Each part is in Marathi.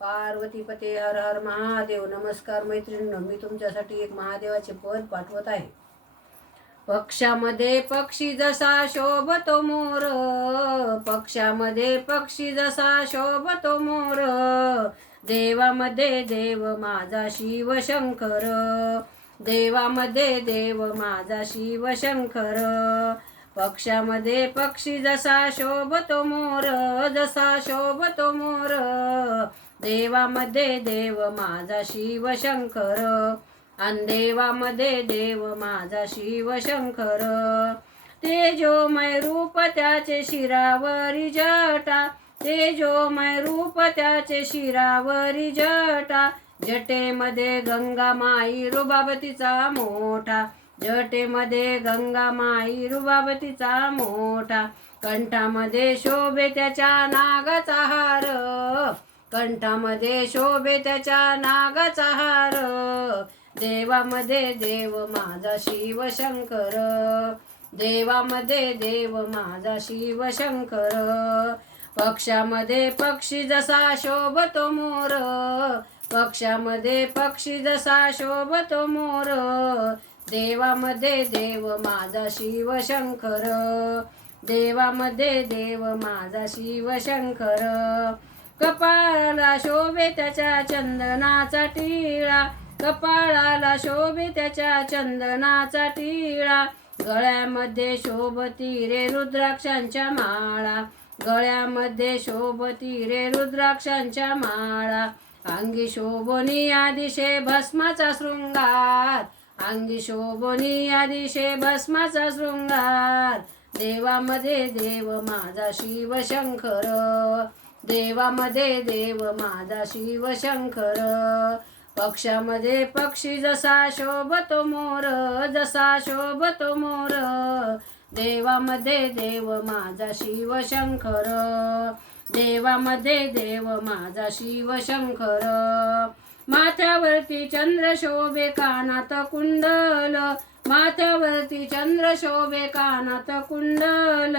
पार्वती पते हर हर महादेव. नमस्कार मैत्रिणींनो मी तुमच्यासाठी एक महादेवाचे पद पाठवत आहे. पक्षामध्ये पक्षी जसा शोभतो मोर पक्षामध्ये पक्षी जसा शोभतो मोर देवामध्ये देव माझा शिव शंकर देवामध्ये देव माझा शिव शंकर पक्षामध्ये पक्षी जसा शोभतो मोर जसा शोभतो मोर देवामध्ये देव माझा शिव शंकर आणि देवामध्ये देव माझा शिव शंकर तेजोमय रूप त्याचे शिरावरी जटा. तेजोमय रूप त्याचे शिरावरी जटा. जटेमध्ये गंगा माई रुबाबतीचा मोठा. जटेमध्ये गंगा माई रुबाबतीचा मोठा. कंठामध्ये शोभे त्याच्या नागाचा हार. कंठामध्ये शोभे त्याच्या नागाचा हार. देवामध्ये देव माझा शिव शंकर देवामध्ये देव माझा शिव शंकर पक्षामध्ये पक्षी जसा शोभतो मोर. पक्षामध्ये पक्षी जसा शोभतो मोर. देवामध्ये देव माझा शिव शंकर देवामध्ये देव माझा शिव शंकर कपाळाला शोभे त्याच्या चंदनाचा टिळा. कपाळाला शोभे त्याच्या चंदनाचा टिळा. गळ्यामध्ये शोभती रे रुद्राक्षांच्या माळा. गळ्यामध्ये शोभती रे रुद्राक्षांच्या माळा. अंगी शोभनी आदिशे भस्माचा शृंगार. अंगी शोभनी आदिशे भस्माचा शृंगार. देवामध्ये देव माझा शिव शंकर देवामध्ये देव माझा शिव शंकर पक्षामध्ये पक्षी जसा शोभतो मोर जसा शोभतो मोर. देवामध्ये देव माझा शिव शंकर देवामध्ये देव माझा शिव शंकर माथ्यावरती चंद्र शोभे कानात कुंडल. माथ्यावरती चंद्र शोभे कानात कुंडल.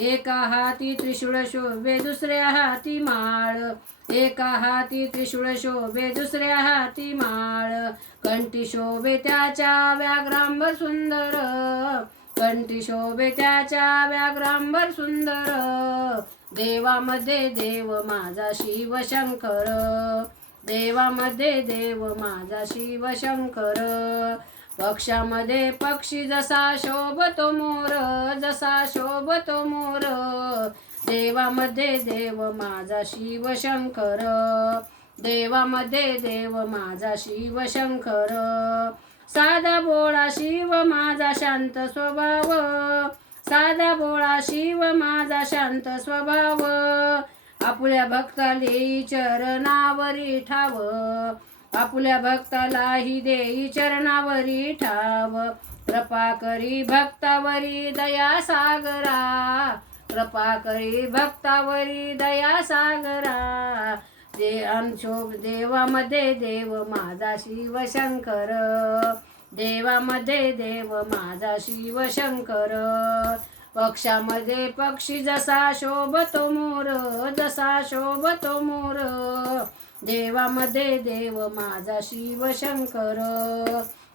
एका हाती त्रिशूळ शोभे दुसऱ्या हाती माळ. एका हाती त्रिशूळ शोभे दुसऱ्या हाती माळ. कंठी शोभे त्याच्या व्याघ्रांबर सुंदर. कंठी शोभे त्याच्या व्याघ्रांबर सुंदर. देवामध्ये देव माझा शिव शंकर. देवामध्ये देव माझा शिव शंकर. पक्षामध्ये पक्षी जसा शोभतो मोर जसा शोभतो मोर. देवामध्ये देव माझा शिव शंकर देवामध्ये देव माझा शिव शंकर साधा बोळा शिव माझा शांत स्वभाव. साधा बोळा शिव माझा शांत स्वभाव. आपल्या भक्ताली चरणावरी ठाव. आपल्या भक्तालाही देई चरणावरी ठाव. कृपा करी भक्तावरी दया सागरा. कृपा करी भक्तावरी दया सागरा. दे अंशोभ देवामध्ये देव माझा शिव शंकर. देवामध्ये देव माझा शिव शंकर. पक्षामध्ये पक्षी जसा शोभतो मोर जसा शोभतो मोर. देवामध्ये देव माझा शिव शंकर.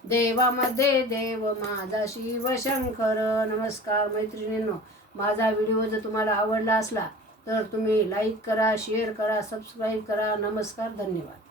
देवामध्ये देव माझा शिव शंकर. नमस्कार मैत्रिणींनो माझा व्हिडिओ जर तुम्हाला आवडला असला तर तुम्ही लाईक करा शेअर करा सबस्क्राईब करा. नमस्कार धन्यवाद.